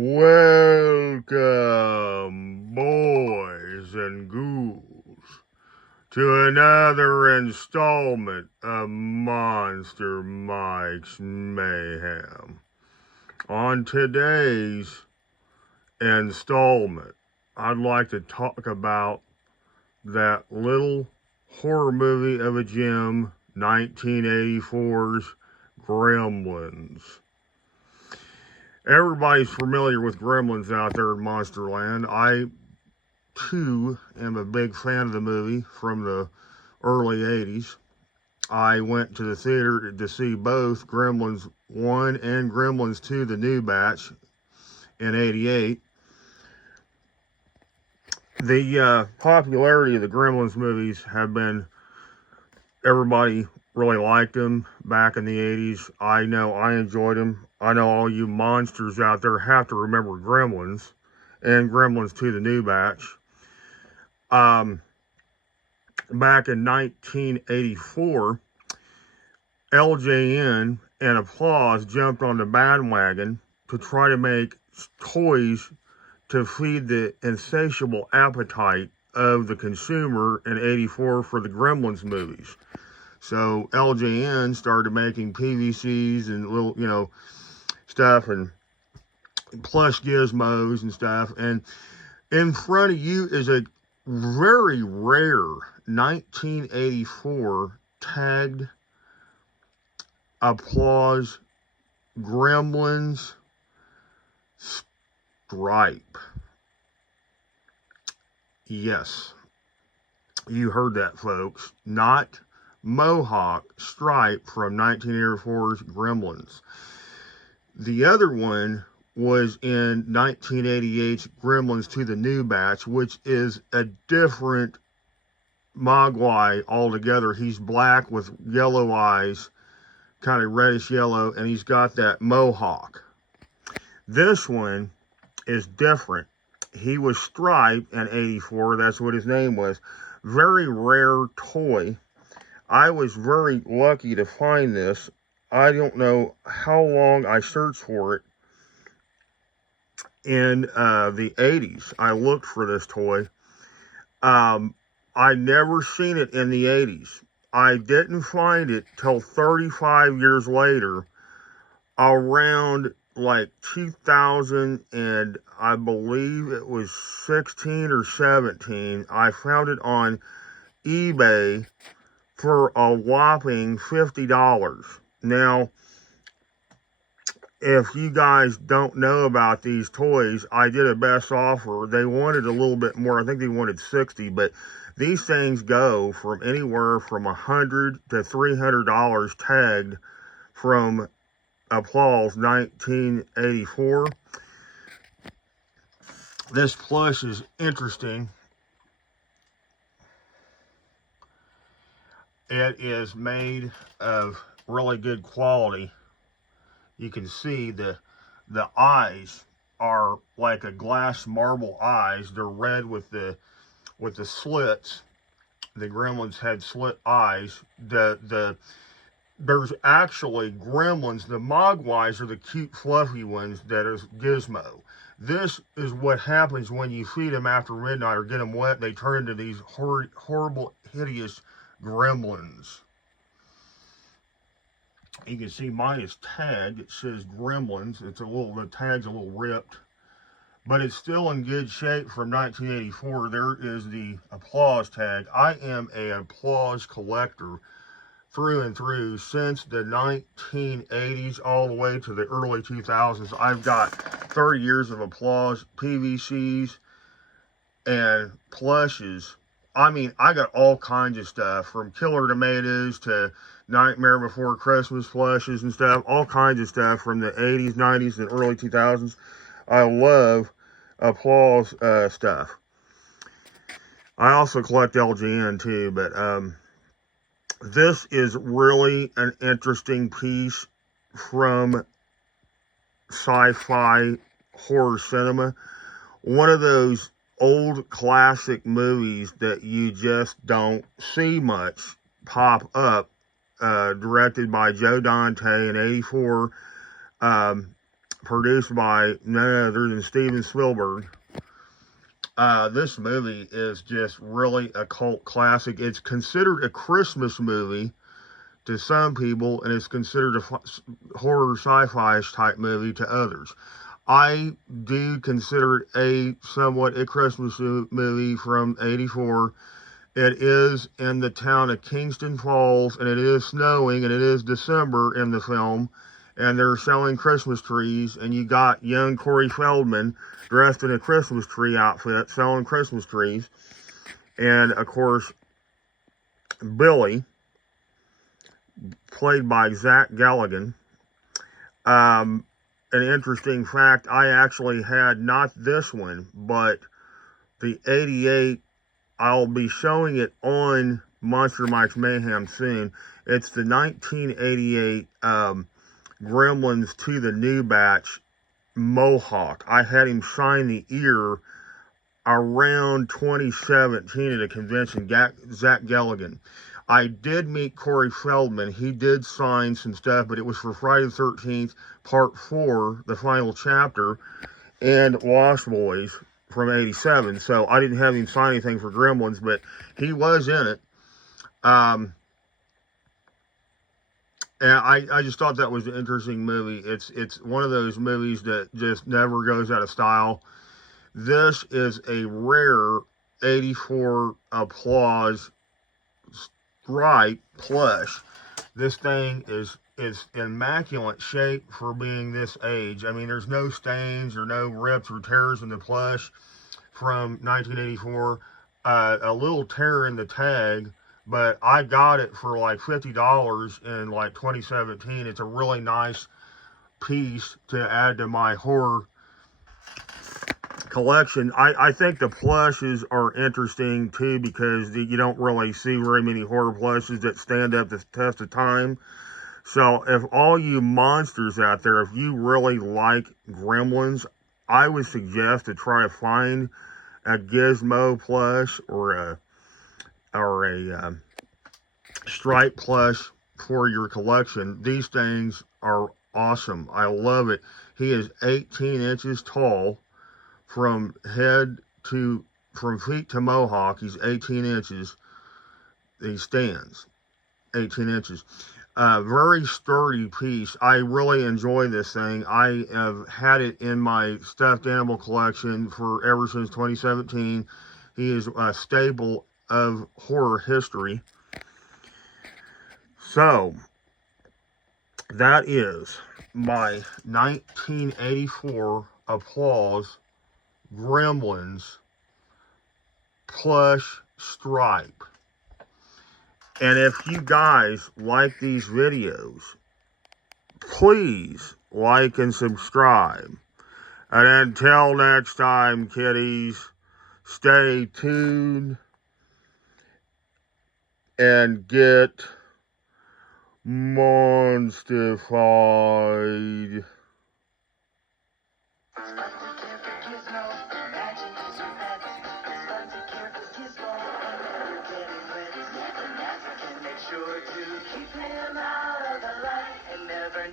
Welcome, boys and ghouls, to another installment of Monster Mike's Mayhem. On today's installment, I'd like to talk about that little horror movie of a gem, 1984's Gremlins. Everybody's familiar with Gremlins out there in Monsterland. I, too, am a big fan of the movie from the early 80s. I went to the theater to see both Gremlins 1 and Gremlins 2, the new batch, in 88. The popularity of the Gremlins movies have been, everybody really liked them back in the 80s. I know I enjoyed them. I know all you monsters out there have to remember Gremlins and Gremlins 2, the new batch. Back in 1984, LJN and Applause jumped on the bandwagon to try to make toys to feed the insatiable appetite of the consumer in 84 for the Gremlins movies. So LJN started making PVCs and little, stuff and plush gizmos and stuff. And in front of you is a very rare 1984 tagged Applause Gremlins stripe. Yes, you heard that, folks. Not Mohawk stripe from 1984's Gremlins. The other one was in 1988's Gremlins 2, the new batch, which is a different Mogwai altogether. He's black with yellow eyes, kind of reddish yellow, and he's got that mohawk. This one is different. He was striped in 84. That's what his name was. Very rare toy. I was very lucky to find this. I don't know how long I searched for it. In the 80s, I looked for this toy. I never seen it in the 80s. I didn't find it till 35 years later, around like 2000, and I believe it was 16 or 17. I found it on eBay for a whopping $50. Now, if you guys don't know about these toys, I did a best offer. They wanted a little bit more. I think they wanted 60, but these things go from anywhere from $100 to $300 tagged from Applause 1984. This plush is interesting. It is made of really good quality. You can see the eyes are like a glass marble eyes. They're red with the slits. The Gremlins had slit eyes. There's actually Gremlins. The Mogwais are the cute fluffy ones that is Gizmo. This is what happens when you feed them after midnight or get them wet. They turn into these horrible, hideous Gremlins. You can see mine is tagged. It says Gremlins. The tag's a little ripped, but it's still in good shape from 1984. There is the Applause tag. I am an Applause collector through and through since the 1980s all the way to the early 2000s. I've got 30 years of Applause PVCs and plushes. I mean, I got all kinds of stuff, from Killer Tomatoes to Nightmare Before Christmas plushes and stuff, all kinds of stuff from the 80s, 90s, and early 2000s. I love Applause stuff. I also collect LGN too, but this is really an interesting piece from sci-fi horror cinema. One of those old classic movies that you just don't see much pop up, directed by Joe Dante in 84, produced by none other than Steven Spielberg. This movie is just really a cult classic. It's considered a Christmas movie to some people, and it's considered a horror sci-fi type movie to others. I do consider it somewhat a Christmas movie from '84. It is in the town of Kingston Falls, and it is snowing, and it is December in the film, and they're selling Christmas trees, and you got young Corey Feldman dressed in a Christmas tree outfit selling Christmas trees, and of course Billy, played by Zach Galligan. An interesting fact, I actually had not this one, but the '88. I'll be showing it on Monster Mike's Mayhem soon. It's the 1988 Gremlins to the New Batch Mohawk. I had him sign the ear around 2017 at a convention, Zach Galligan. I did meet Corey Feldman. He did sign some stuff, but it was for Friday the 13th, Part 4, the final chapter, and Lost Boys from '87, so I didn't have him sign anything for Gremlins, but he was in it. And I just thought that was an interesting movie. It's one of those movies that just never goes out of style. This is a rare '84 Applause Stripe plush. This thing is immaculate shape for being this age. I mean, there's no stains or no rips or tears in the plush from 1984. A little tear in the tag, but I got it for like $50 in like 2017. It's a really nice piece to add to my horror collection. I think the plushes are interesting too, because you don't really see very many horror plushes that stand up the test of time. So if all you monsters out there, if you really like Gremlins, I would suggest to try to find a Gizmo plush or a Stripe plush for your collection. These things are awesome. I love it. He is 18 inches tall from feet to mohawk. He's 18 inches. He stands 18 inches. Very sturdy piece. I really enjoy this thing. I have had it in my stuffed animal collection for ever since 2017. He is a staple of horror history. So, that is my 1984 Applause Gremlins plush stripe. And if you guys like these videos, please like and subscribe. And until next time, kiddies, stay tuned and get monstified. Sure to keep him out of the light and never